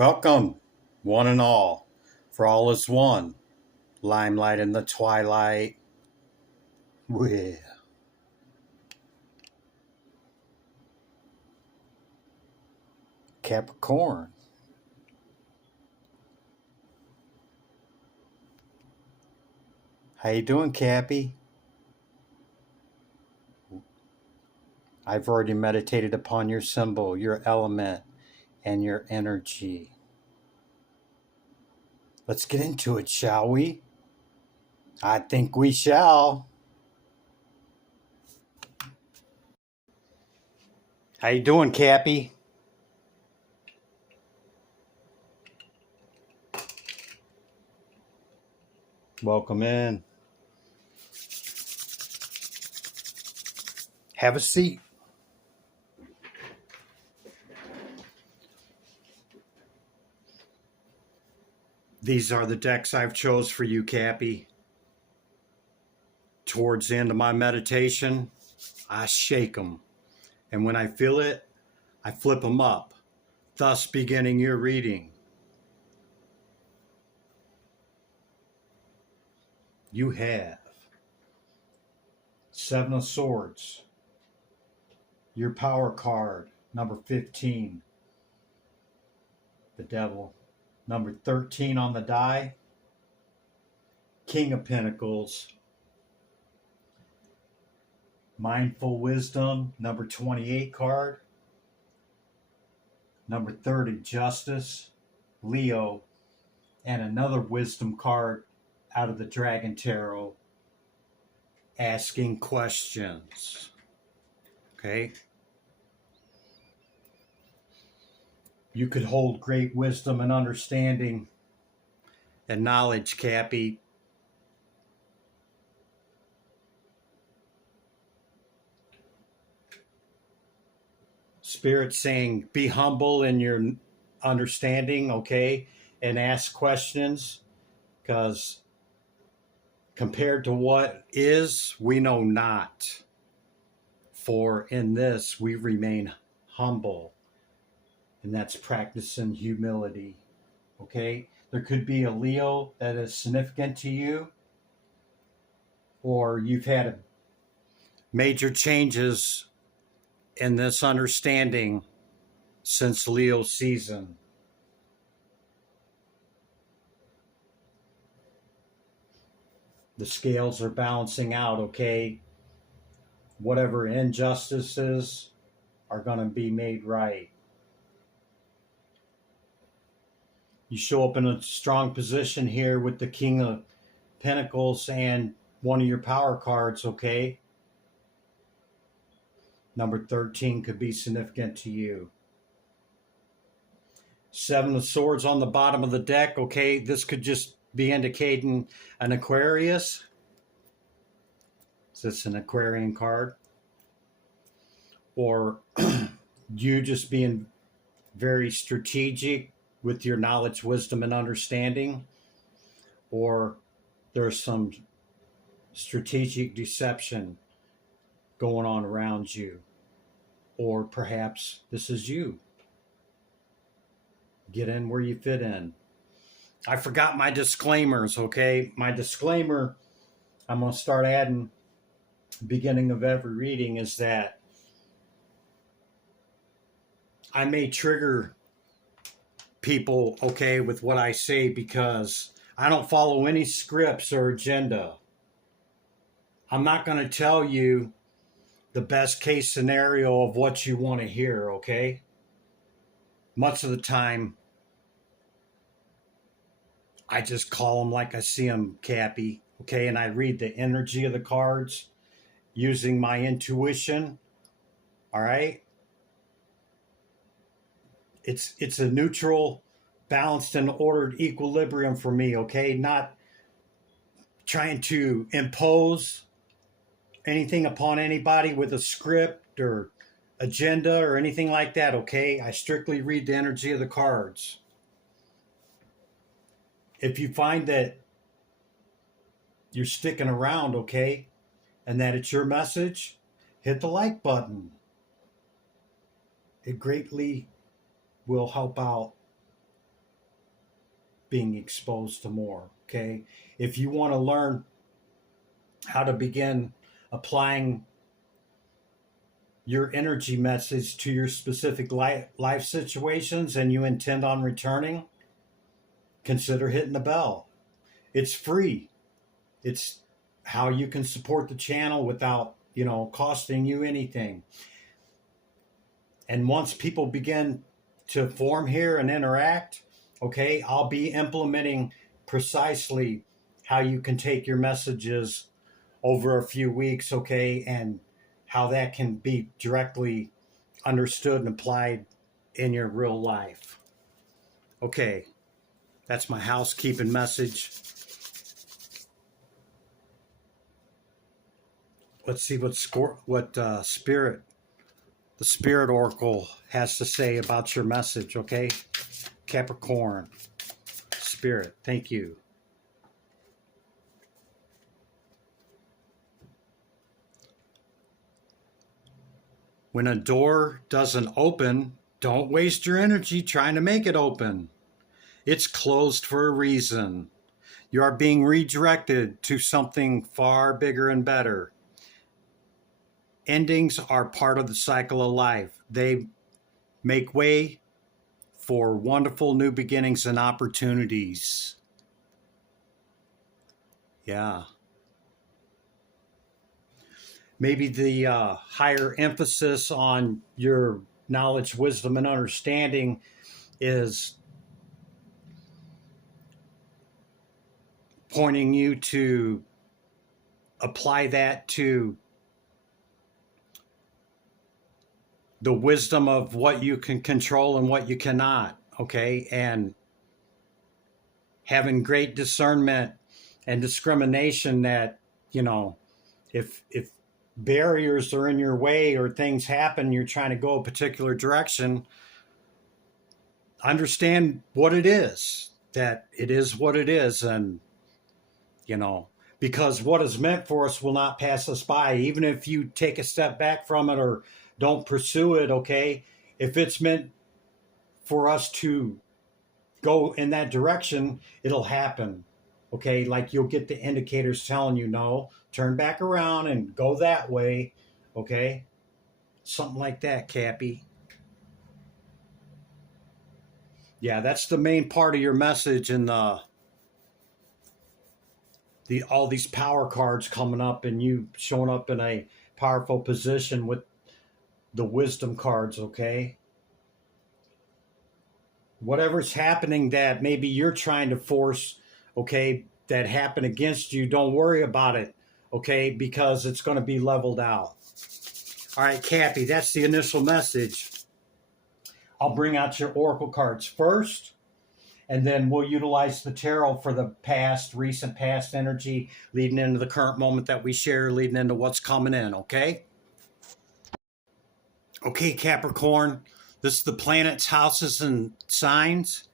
Welcome, one and all, for all is one. Limelight in the twilight. Well, Capricorn. How you doing, Cappy? I've already meditated upon your symbol, your element, and your energy. Let's get into it, shall we? I think we shall. How you doing, Cappy? Welcome in. Have a seat. These are the decks I've chose for you, Cappy. Towards the end of my meditation, I shake them. And when I feel it, I flip them up, thus beginning your reading. You have Seven of Swords, your power card, number 15, the Devil. Number 13 on the die, King of Pentacles, Mindful Wisdom, number 28 card. Number 30, Justice, Leo, and another Wisdom card out of the Dragon Tarot, asking questions. Okay? You could hold great wisdom and understanding and knowledge, Cappy. Spirit saying, be humble in your understanding, okay? And ask questions, because compared to what is, we know not. For in this, we remain humble. And that's practicing humility, okay? There could be a Leo that is significant to you, or you've had major changes in this understanding since Leo season. The scales are balancing out, okay? Whatever injustices are going to be made right. You show up in a strong position here with the King of Pentacles and one of your power cards, okay? Number 13 could be significant to you. Seven of Swords on the bottom of the deck, okay? This could just be indicating an Aquarius. Is this an Aquarian card? Or you just being very strategic with your knowledge, wisdom, and understanding, or there's some strategic deception going on around you, or perhaps this is you. Get in where you fit in. I forgot my disclaimers, okay? My disclaimer I'm going to start adding beginning of every reading is that I may trigger people, okay, with what I say, because I don't follow any scripts or agenda. I'm not going to tell you the best case scenario of what you want to hear, okay? Much of the time, I just call them like I see them, Cappy, okay? And I read the energy of the cards using my intuition, all right? It's a neutral, balanced, and ordered equilibrium for me, okay? Not trying to impose anything upon anybody with a script or agenda or anything like that, okay? I strictly read the energy of the cards. If you find that you're sticking around, okay, and that it's your message, hit the like button. It greatly will help out being exposed to more. Okay. If you want to learn how to begin applying your energy message to your specific life situations and you intend on returning, consider hitting the bell. It's free. It's how you can support the channel without, costing you anything. And once people begin to form here and interact, okay, I'll be implementing precisely how you can take your messages over a few weeks, okay, and how that can be directly understood and applied in your real life. Okay, that's my housekeeping message. Let's see what the Spirit Oracle has to say about your message, okay? Capricorn Spirit, thank you. When a door doesn't open, don't waste your energy trying to make it open. It's closed for a reason. You are being redirected to something far bigger and better. Endings are part of the cycle of life. They make way for wonderful new beginnings and opportunities. Yeah. Maybe the higher emphasis on your knowledge, wisdom, and understanding is pointing you to apply that to the wisdom of what you can control and what you cannot, okay? And having great discernment and discrimination that, if barriers are in your way or things happen, you're trying to go a particular direction, understand what it is, that it is what it is. And, because what is meant for us will not pass us by, even if you take a step back from it or don't pursue it, okay? If it's meant for us to go in that direction, it'll happen, okay? Like you'll get the indicators telling you, no, turn back around and go that way, okay? Something like that, Cappy. Yeah, that's the main part of your message, and all these power cards coming up and you showing up in a powerful position with the wisdom cards, okay? Whatever's happening that maybe you're trying to force, okay, that happen against you, don't worry about it, okay, because it's going to be leveled out. All right, Cappy, that's the initial message. I'll bring out your oracle cards first, and then we'll utilize the tarot for the recent past energy, leading into the current moment that we share, leading into what's coming in, okay? Okay, Capricorn, this is the planets, houses, and signs.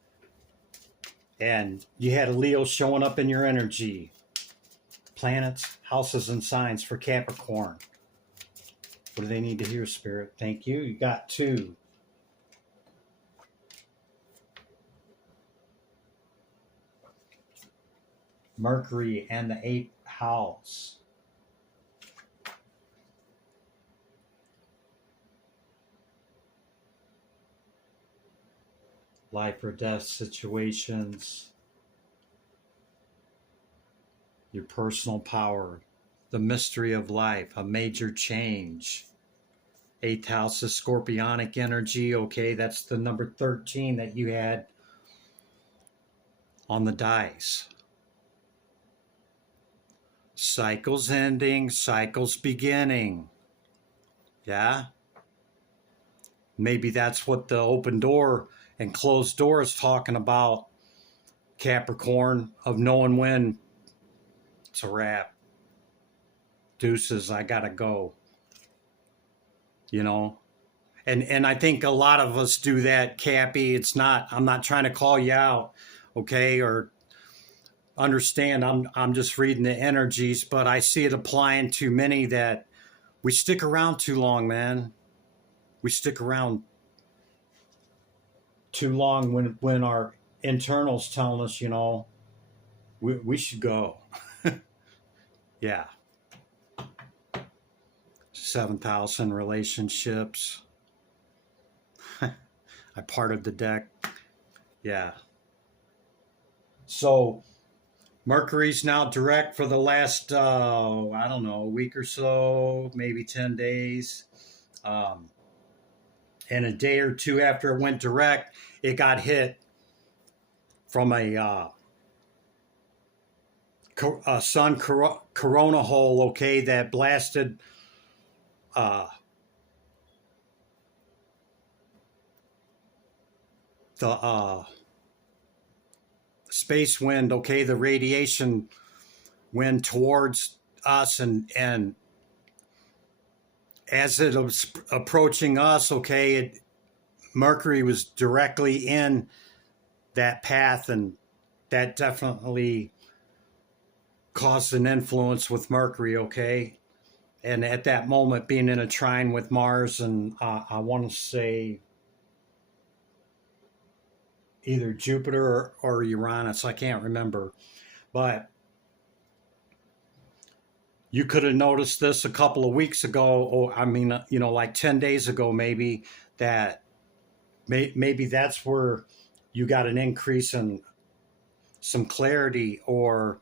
And you had a Leo showing up in your energy. Planets, houses, and signs for Capricorn. What do they need to hear, Spirit? Thank you. You got 2. Mercury and the 8th house. Life or death situations. Your personal power. The mystery of life. A major change. 8th house is scorpionic energy. Okay, that's the number 13 that you had on the dice. Cycles ending, cycles beginning. Yeah? Maybe that's what the open door and closed door is talking about, Capricorn, of knowing when it's a wrap. Deuces, I gotta go. And I think a lot of us do that, Cappy. I'm not trying to call you out, okay, or understand. I'm just reading the energies, but I see it applying to many that we stick around too long, man. We stick around too long when our internals telling us, we should go. Yeah. 7,000 relationships. I parted the deck. Yeah. So Mercury's now direct for the last, I don't know, a week or so, maybe 10 days. And a day or two after it went direct, it got hit from a sun corona hole, okay, that blasted the space wind, okay, the radiation wind towards us, and as it was approaching us, okay, Mercury was directly in that path, and that definitely caused an influence with Mercury, okay? And at that moment, being in a trine with Mars, and I want to say either Jupiter or Uranus, I can't remember. But you could have noticed this a couple of weeks ago, or I mean, like 10 days ago, maybe, that maybe that's where you got an increase in some clarity, or,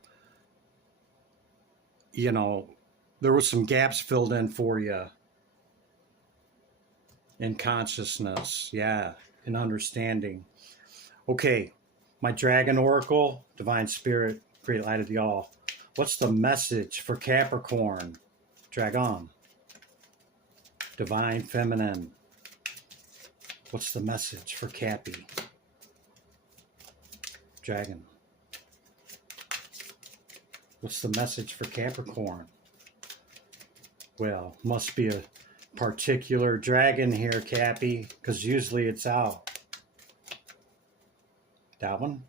there was some gaps filled in for you in consciousness. Yeah, in understanding. Okay, my Dragon Oracle, Divine Spirit, Great Light of the All. What's the message for Capricorn? Dragon. Divine Feminine. What's the message for Cappy? Dragon. What's the message for Capricorn? Well, must be a particular dragon here, Cappy, because usually it's out. That one?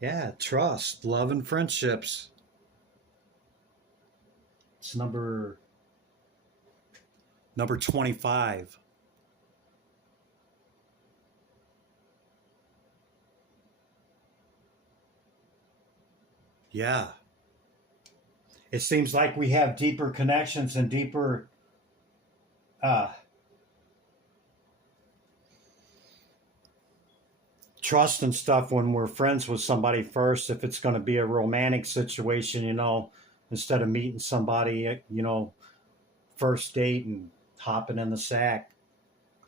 Yeah, trust, love, and friendships. It's number 25. Yeah. It seems like we have deeper connections and deeper trust and stuff when we're friends with somebody first. If it's going to be a romantic situation, instead of meeting somebody, first date and hopping in the sack,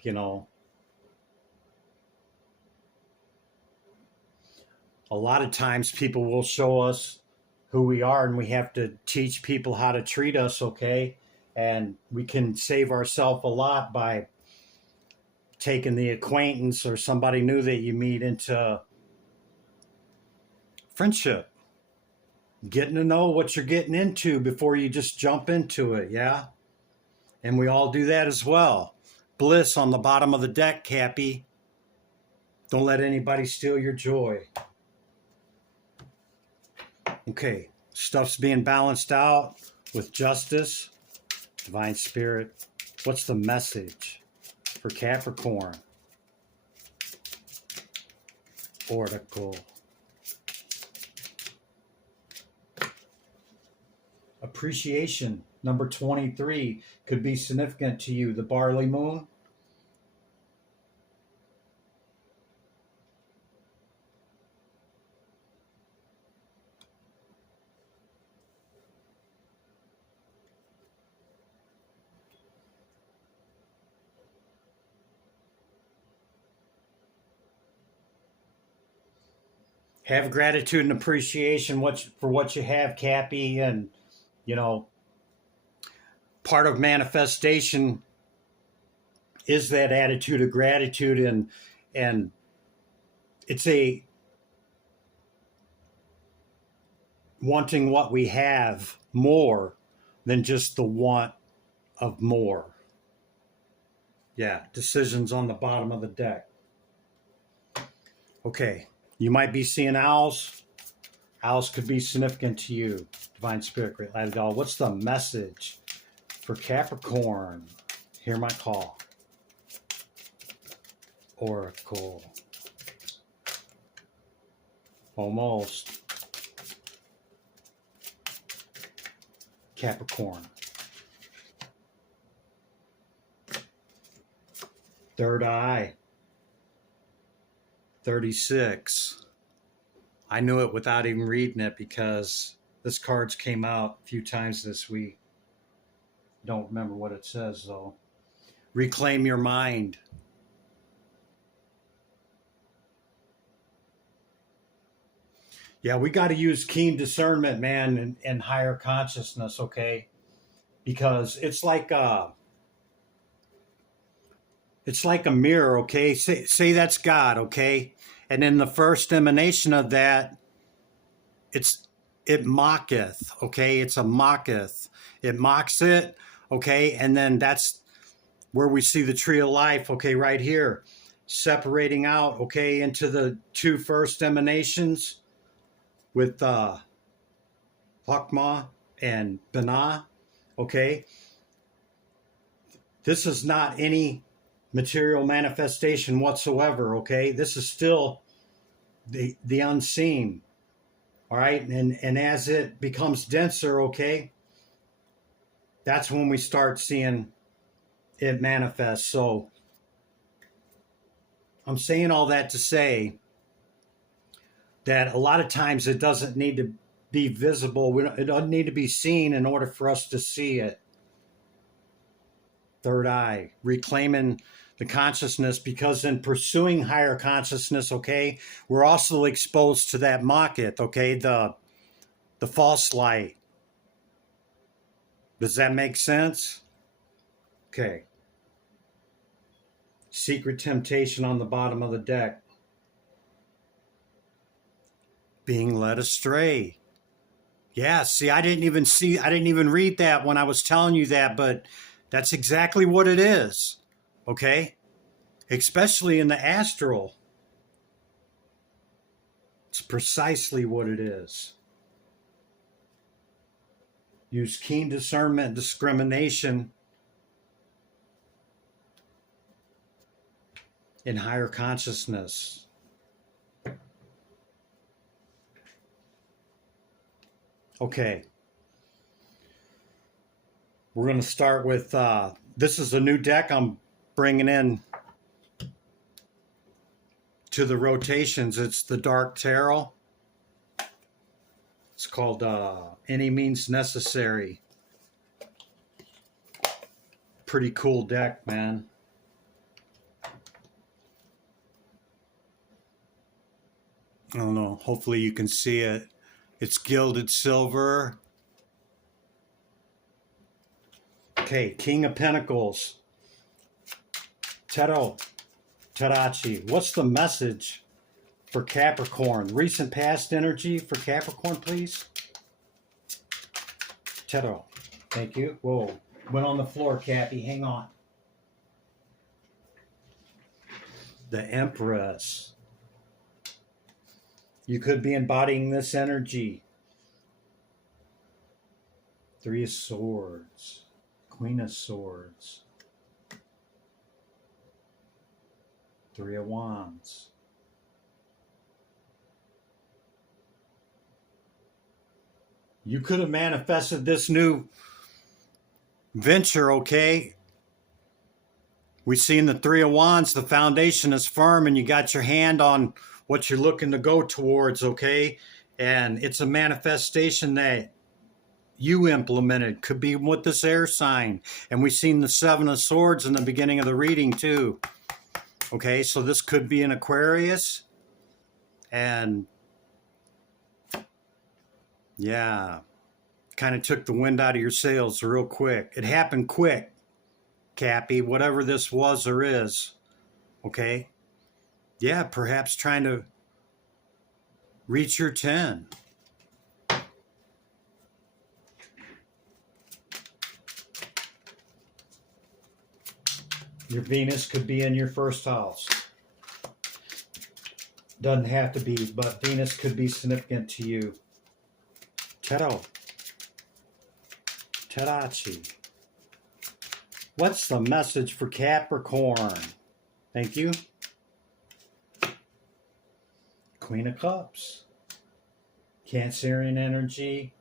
a lot of times people will show us who we are, and we have to teach people how to treat us, okay? And we can save ourselves a lot by taking the acquaintance or somebody new that you meet into friendship, getting to know what you're getting into before you just jump into it. Yeah. And we all do that as well. Bliss on the bottom of the deck, Cappy. Don't let anybody steal your joy. Okay. Stuff's being balanced out with justice. Divine Spirit. What's the message for Capricorn? Oracle. Appreciation, number 23, could be significant to you. The barley moon. Have gratitude and appreciation for what you have, Cappy. And, part of manifestation is that attitude of gratitude. And it's a wanting what we have more than just the want of more. Yeah, decisions on the bottom of the deck. Okay. You might be seeing owls. Owls could be significant to you. Divine Spirit, Great Light of the All. What's the message for Capricorn? Hear my call. Oracle. Almost. Capricorn. Third eye. 36. I knew it without even reading it because this card's came out a few times this week. Don't remember what it says though. Reclaim your mind. Yeah, we got to use keen discernment, man, and higher consciousness, okay? Because it's like a mirror, okay? Say that's God, okay? And then the first emanation of that, it mocketh, okay? It's a mocketh. It mocks it, okay? And then that's where we see the tree of life, okay, right here, separating out, okay, into the two first emanations with Hakma and Binah, okay? This is not any material manifestation whatsoever, okay? This is still the unseen, all right? And as it becomes denser, okay, that's when we start seeing it manifest. So I'm saying all that to say that a lot of times it doesn't need to be visible. It doesn't need to be seen in order for us to see it. Third eye, reclaiming the consciousness, because in pursuing higher consciousness, okay, we're also exposed to that mocketh, okay, the false light. Does that make sense? Okay. Secret temptation on the bottom of the deck. Being led astray. Yeah, see, I didn't even read that when I was telling you that, but that's exactly what it is. Okay? Especially in the astral. It's precisely what it is. Use keen discernment and discrimination in higher consciousness. Okay. We're going to start with, this is a new deck I'm bringing in to the rotations. It's the Dark Tarot. It's called Any Means Necessary. Pretty cool deck, man. I don't know. Hopefully you can see it. It's gilded silver. Okay, King of Pentacles. Tarot. Tarachi. What's the message for Capricorn? Recent past energy for Capricorn, please. Tarot. Thank you. Whoa. Went on the floor, Cappy. Hang on. The Empress. You could be embodying this energy. Three of Swords. Queen of Swords. Three of Wands. You could have manifested this new venture, okay? We've seen the Three of Wands, the foundation is firm, and you got your hand on what you're looking to go towards, okay? And it's a manifestation that you implemented. Could be with this air sign. And we've seen the Seven of Swords in the beginning of the reading too. Okay, so this could be an Aquarius. And yeah, kind of took the wind out of your sails real quick. It happened quick, Cappy, whatever this was or is. Okay? Yeah, perhaps trying to reach your 10. Your Venus could be in your first house. Doesn't have to be, but Venus could be significant to you. Tarot. Tarachi. What's the message for Capricorn? Thank you. Queen of Cups. Cancerian energy.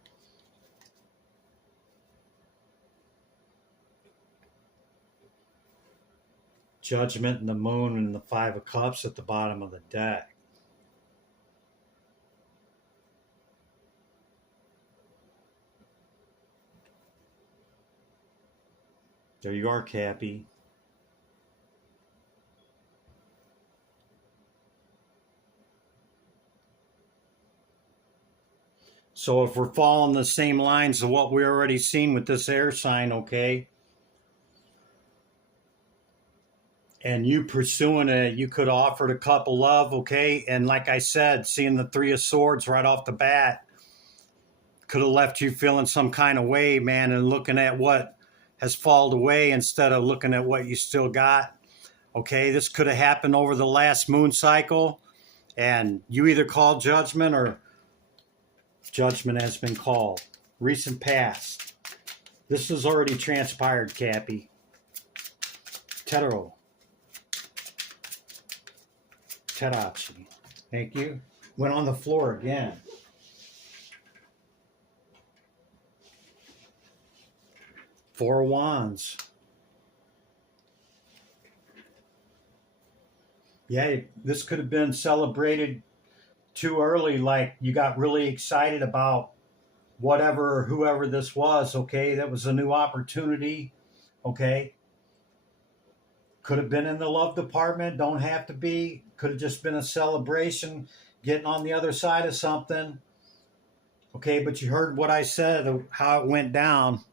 Judgment and the Moon and the Five of Cups at the bottom of the deck. There you are, Cappy. So if we're following the same lines of what we already seen with this air sign, okay, and you pursuing it, you could offer a cup of love, okay, and like I said, seeing the Three of Swords right off the bat could have left you feeling some kind of way, man, and looking at what has fallen away instead of looking at what you still got. Okay, this could have happened over the last moon cycle, and you either call judgment or judgment has been called. Recent past. This has already transpired, Cappy. Tero. Terachi. Thank you. Went on the floor again. Four of Wands. Yeah, this could have been celebrated too early, like you got really excited about whatever, whoever this was, okay? That was a new opportunity, okay? Could have been in the love department, don't have to be. Could have just been a celebration, getting on the other side of something, okay? But you heard what I said, how it went down.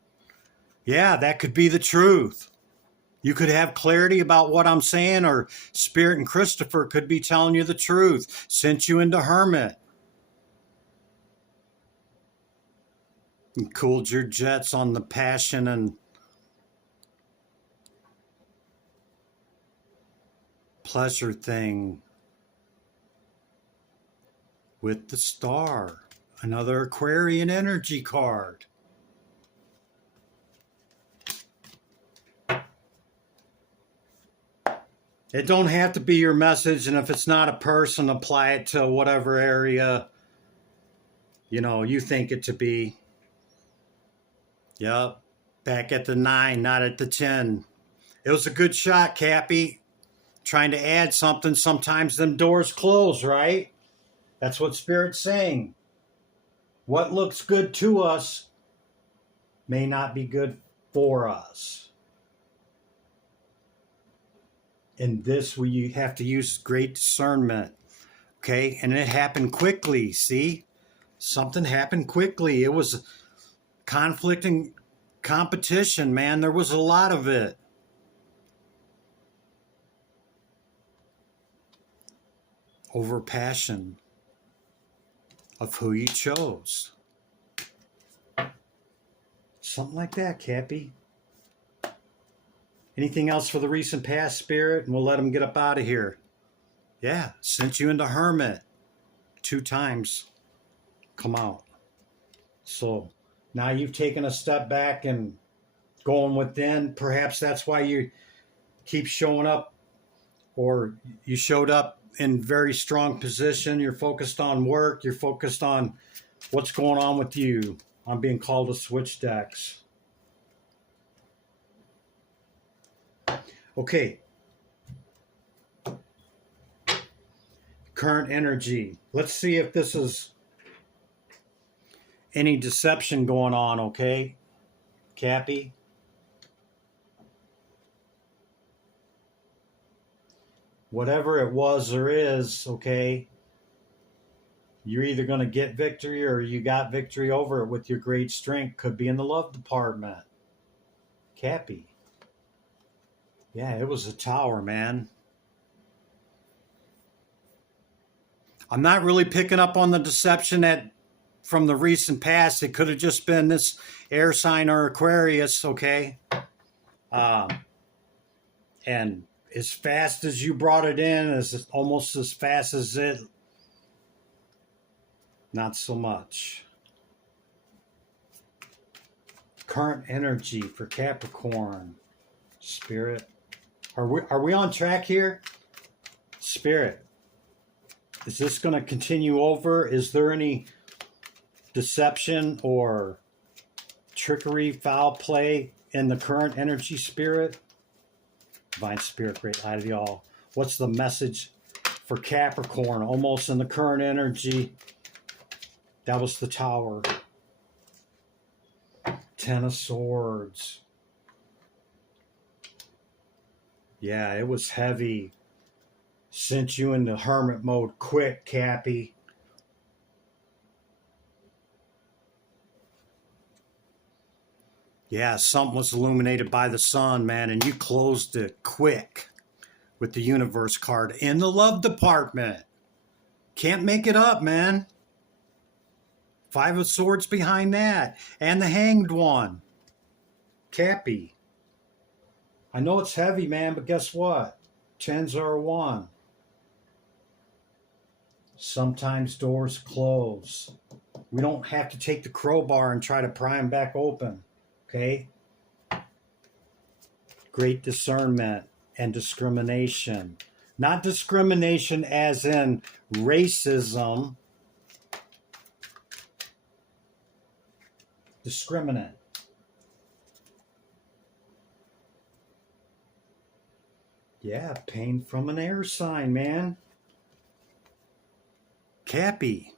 Yeah, that could be the truth. You could have clarity about what I'm saying, or Spirit and Christopher could be telling you the truth. Sent you into Hermit. And cooled your jets on the passion and pleasure thing with the Star. Another Aquarian energy card. It don't have to be your message, and if it's not a person, apply it to whatever area, you know, you think it to be. Yep. Back at the 9, not at the 10. It was a good shot, Cappy. Trying to add something. Sometimes them doors close, right? That's what Spirit's saying. What looks good to us may not be good for us. In this, you have to use great discernment, okay? And it happened quickly, see? Something happened quickly. It was conflict and competition, man. There was a lot of it. Over passion of who you chose. Something like that, Cappy. Anything else for the recent past, Spirit? And we'll let them get up out of here. Yeah, sent you into Hermit 2 times. Come out. So now you've taken a step back and going within. Perhaps that's why you keep showing up, or you showed up in very strong position. You're focused on work. You're focused on what's going on with you. I'm being called to switch decks. Okay. Current energy. Let's see if this is any deception going on, okay? Cappy. Whatever it was or is, okay? You're either going to get victory or you got victory over it with your great strength. Could be in the love department. Cappy. Yeah, it was a Tower, man. I'm not really picking up on the deception that from the recent past. It could have just been this air sign or Aquarius, okay? And as fast as you brought it in, is almost as fast as it, not so much. Current energy for Capricorn. Spirit. Are we on track here? Spirit. Is this going to continue over? Is there any deception or trickery, foul play in the current energy spirit? Divine Spirit, great light of the all. What's the message for Capricorn? Almost in the current energy. That was the Tower. Ten of Swords. Yeah, it was heavy. Sent you into hermit mode quick, Cappy. Yeah, something was illuminated by the sun, man, and you closed it quick with the Universe card in the love department. Can't make it up, man. Five of Swords behind that. And the Hanged one. Cappy. I know it's heavy, man, but guess what? Tens are a one. Sometimes doors close. We don't have to take the crowbar and try to pry them back open. Okay? Great discernment and discrimination. Not discrimination as in racism. Discriminant. Yeah, pain from an air sign, man. Cappy.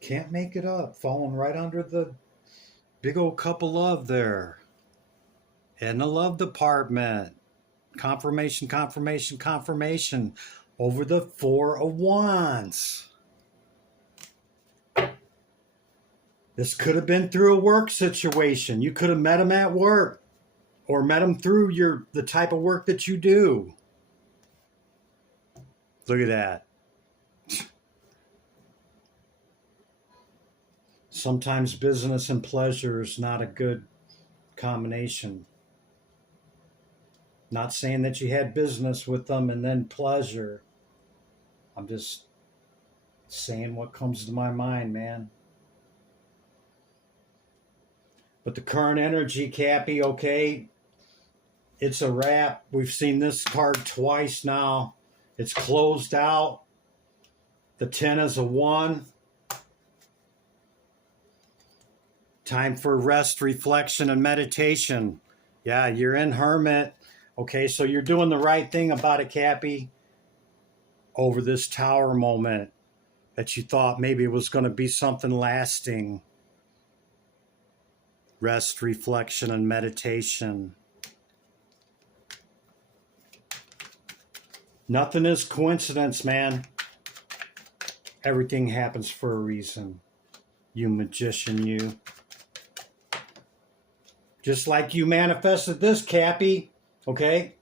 Can't make it up. Falling right under the big old cup of love there. In the love department. Confirmation, confirmation, confirmation. Over the Four of Wands. This could have been through a work situation. You could have met him at work. Or met him through the type of work that you do. Look at that. Sometimes business and pleasure is not a good combination. Not saying that you had business with them and then pleasure. I'm just saying what comes to my mind, man. But the current energy, Cappy, okay, it's a wrap. We've seen this card twice now. It's closed out. The 10 is a 1. Time for rest, reflection, and meditation. Yeah, you're in hermit. Okay, so you're doing the right thing about it, Cappy. Over this Tower moment that you thought maybe it was going to be something lasting. Rest, reflection, and meditation. Nothing is coincidence, man. Everything happens for a reason. You magician, you. Just like you manifested this, Cappy, okay?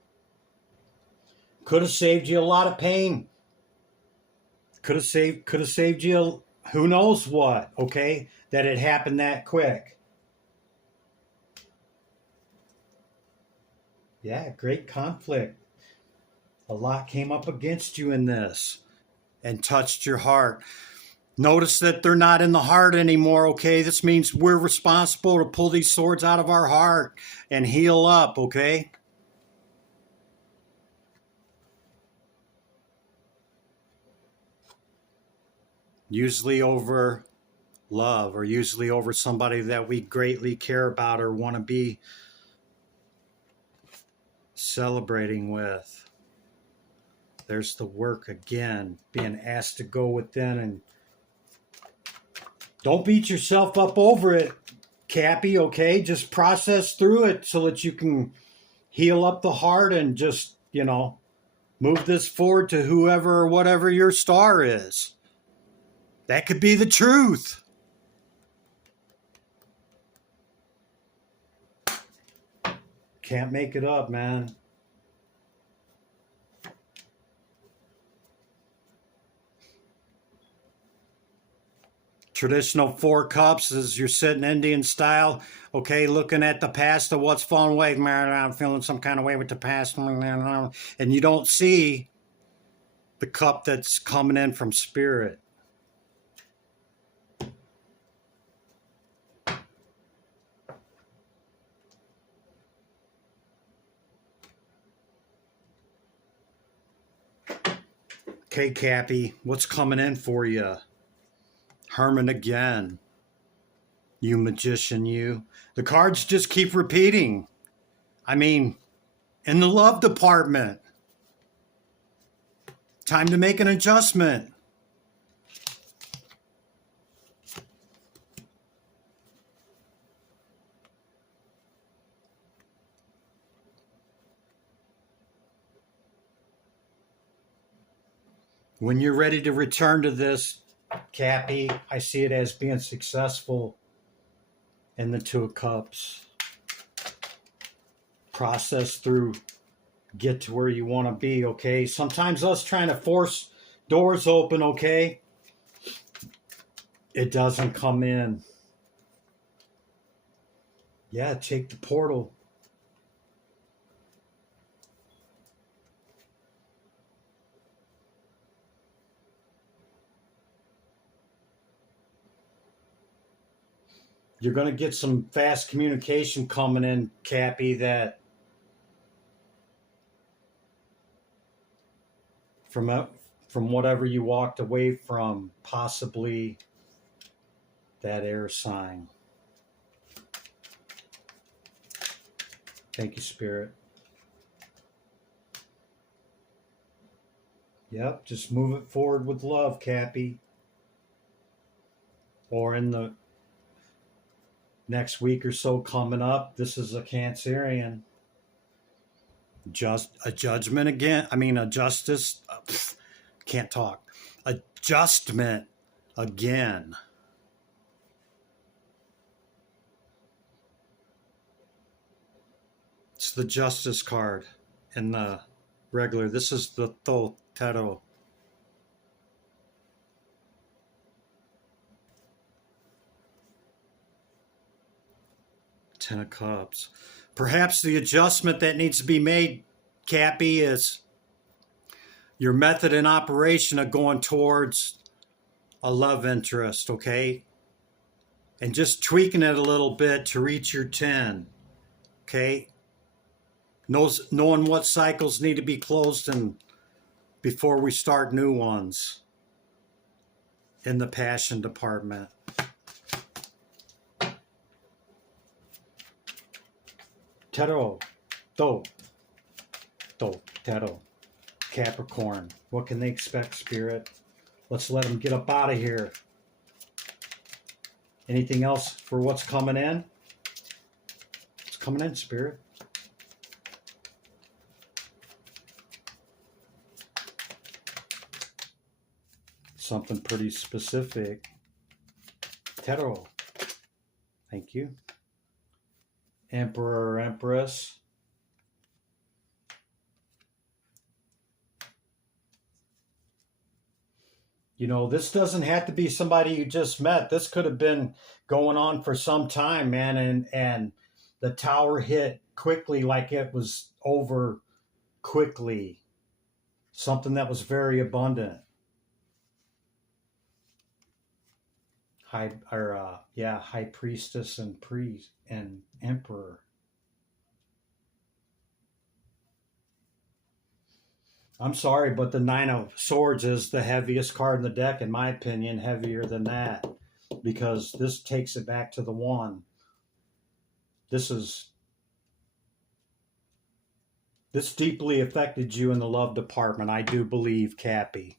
Could have saved you a lot of pain. Could have saved you who knows what, okay? That it happened that quick. Yeah, great conflict. A lot came up against you in this and touched your heart. Notice that they're not in the heart anymore, okay? This means we're responsible to pull these swords out of our heart and heal up, okay? Usually over love, or usually over somebody that we greatly care about or want to be celebrating with. There's the work again, being asked to go within, and don't beat yourself up over it, Cappy, okay? Just process through it so that you can heal up the heart and just, move this forward to whoever or whatever your star is. That could be the truth. Can't make it up, man. Traditional Four Cups is you're sitting Indian style, okay, looking at the past of what's fallen away. Man, I'm feeling some kind of way with the past. And you don't see the cup that's coming in from spirit. Okay, Cappy, what's coming in for you? Herman again. You magician, you. The cards just keep repeating. I mean, in the love department. Time to make an adjustment. When you're ready to return to this, Cappy, I see it as being successful in the Two of Cups. Process through, get to where you want to be, okay? Sometimes us trying to force doors open, okay? It doesn't come in. Yeah, take the portal. You're going to get some fast communication coming in, Cappy, that from whatever you walked away from, possibly that air sign. Thank you, Spirit. Yep, just move it forward with love, Cappy. Or in the next week or so coming up, this is a Cancerian. Just a judgment again. I mean, a justice. Can't talk. Adjustment again. It's the Justice card in the regular. This is the Taro. Ten of Cups. Perhaps the adjustment that needs to be made, Cappy, is your method and operation of going towards a love interest, okay? And just tweaking it a little bit to reach your 10, okay? Knowing what cycles need to be closed and before we start new ones in the passion department. Taro, Taro, Capricorn. What can they expect, Spirit? Let's let them get up out of here. Anything else for what's coming in? What's coming in, Spirit? Something pretty specific. Taro. Thank you. Emperor, Empress. You know, this doesn't have to be somebody you just met. This could have been going on for some time, man. And the tower hit quickly, like it was over quickly. Something that was very abundant. High Priestess and Priest and Emperor. I'm sorry, but the Nine of Swords is the heaviest card in the deck, in my opinion, heavier than that, because this takes it back to the one. This deeply affected you in the love department, I do believe, Cappy.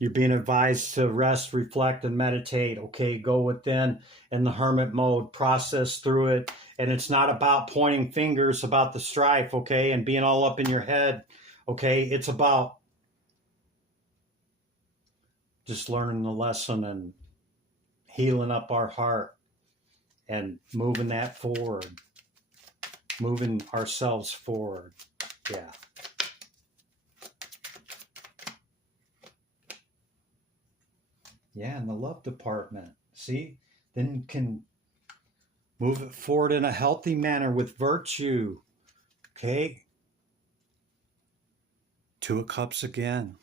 You're being advised to rest, reflect, and meditate. Okay, go within in the hermit mode, process through it. And it's not about pointing fingers about the strife, okay, and being all up in your head, okay? It's about just learning the lesson and healing up our heart and moving that forward, moving ourselves forward. Yeah. Yeah, in the love department. See? Then you can move it forward in a healthy manner with virtue. Okay? Two of Cups again.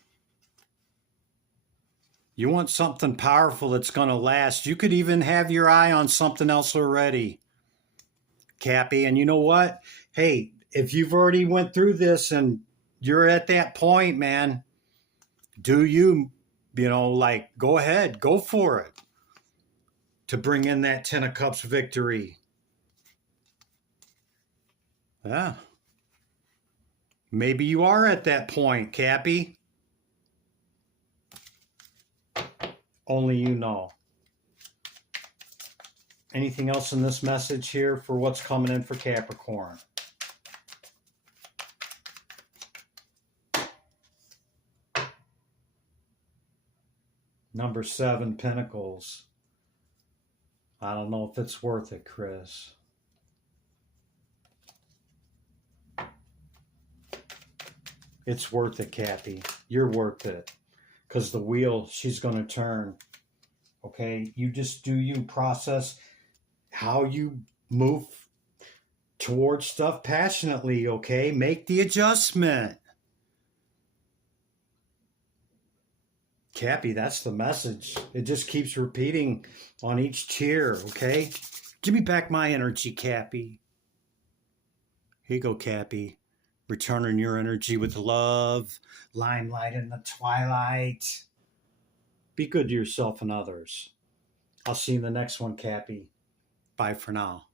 You want something powerful that's going to last. You could even have your eye on something else already, Cappy. And you know what? Hey, if you've already went through this and you're at that point, man. Do you, like, go ahead, go for it to bring in that 10 of Cups victory. Yeah. Maybe you are at that point, Cappy. Only you know. Anything else in this message here for what's coming in for Capricorn? Number 7, Pentacles. I don't know if it's worth it, Chris. It's worth it, Cappy. You're worth it. Because the wheel, she's going to turn. Okay? You just do you. Process how you move towards stuff passionately, okay? Make the adjustment. Cappy, that's the message. It just keeps repeating on each tier, okay? Give me back my energy, Cappy. Here you go, Cappy. Returning your energy with love, limelight in the twilight. Be good to yourself and others. I'll see you in the next one, Cappy. Bye for now.